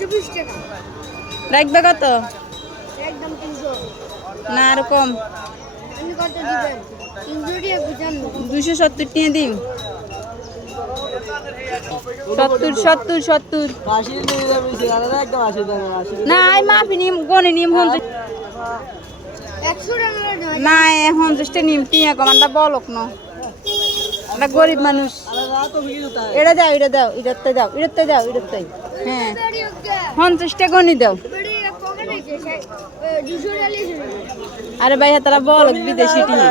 220 টাকা রাখবে কত? একদম 300 না আর কম। আপনি কত দিবেন? 300 টাকা বুঝান 270 টাকা দিম। 70 না আই মাফি নিম গনে নিম 100 টাকা না 50 নিম টিয়া কমান্ডা বলক ন আমরা গরিব মানুষ। এটা দাও এটাতে দাও হ্যাঁ 50 টাকা গনি দাও। আরে ভাই তারা বলক বিদেশি টিয়া।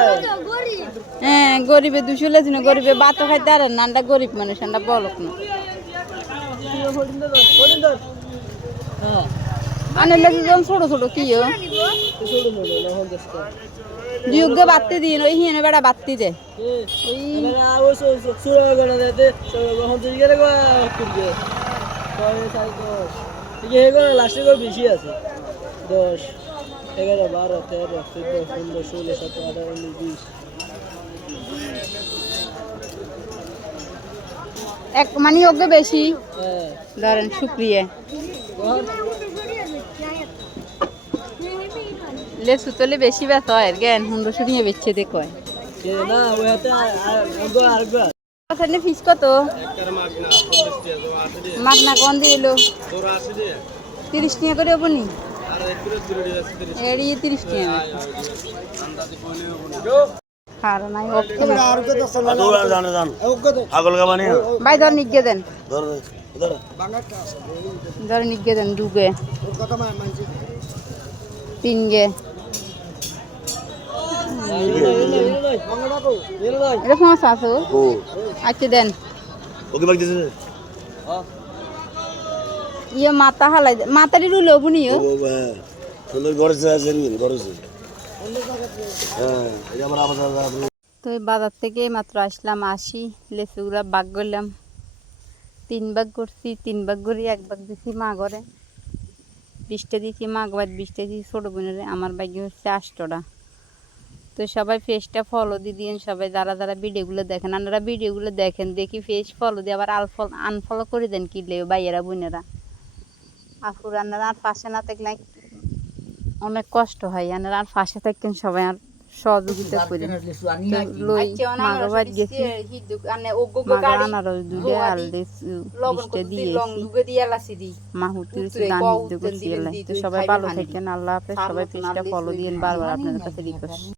হ্যাঁ গরিবে 200 লেছি না গরিবে ভাত খাইতে আর না আমরা গরিব মানুষ আমরা বলক না। আনে লেছি যখন ছোট কি দিউগে বাত্তি দিন ওই হিনে বেড়া বাত্তি দে বেশি আছে 10 11 12 13 14 15 16 17 18 19 20 এক মানে ওকে বেশি ধরেন শুক্রিয়া লেসু তলে বেশি ব্যথা হয় জ্ঞান হুন্ডো শুনিয়ে বেচছে দেখো না ওইতে আচ্ছা নে ফিস কত মাগনা কোন দিলো 30 টাকা করে আপনি এড়ি 30 টাকা আর নাই ওকে আগল গাবানি ভাই ধর নিগে দেন ধর ধর ধর নিগে দেন দুগে তিনগে এটা সমস্যা আছে ও আচ্ছা দেন ওকে বাগ দিছে ইয়ে মাথা হালাই মাথারি রুলে বুনিও ও সুন্দর গড়ছে আছে নি গড়ছে হ্যাঁ এই আমার আবার তো এই বাজার থেকে মাত্র আসলাম আসি লেচুগুলা বাগ করলাম 3 ভাগ করছি 3 ভাগ করে 1 ভাগ দিছি মা ঘরে 20টা দিছি মা ঘরে 20টা দিছি ছোট বোনের আমার ভাগ্য হচ্ছে 8টা। তো সবাই পেজটা ফলো দিন সবাই যারা ভিডিওগুলো দেখেন আপনারা ভিডিওগুলো দেখেন দেখি পেজ ফলো দিয়ে আবার আনফলো করে দেন কি লেও ভাইয়েরা বোনেরা আপুর আপনারা আর পাশে না থাকলে অনেক কষ্ট হয় আপনারা আর পাশে থাকেন সবাই আর সহযোগিতা করেন লই মাগবাদ গেছি আনারস দুধে আল দিয়ে মাহুতি গান করছি তো সবাই ভালো থাকেন আল্লাহ হাফেজ সবাই পেজটা ফলো দিন বারবার আপনাদের কাছে রিকোয়েস্ট।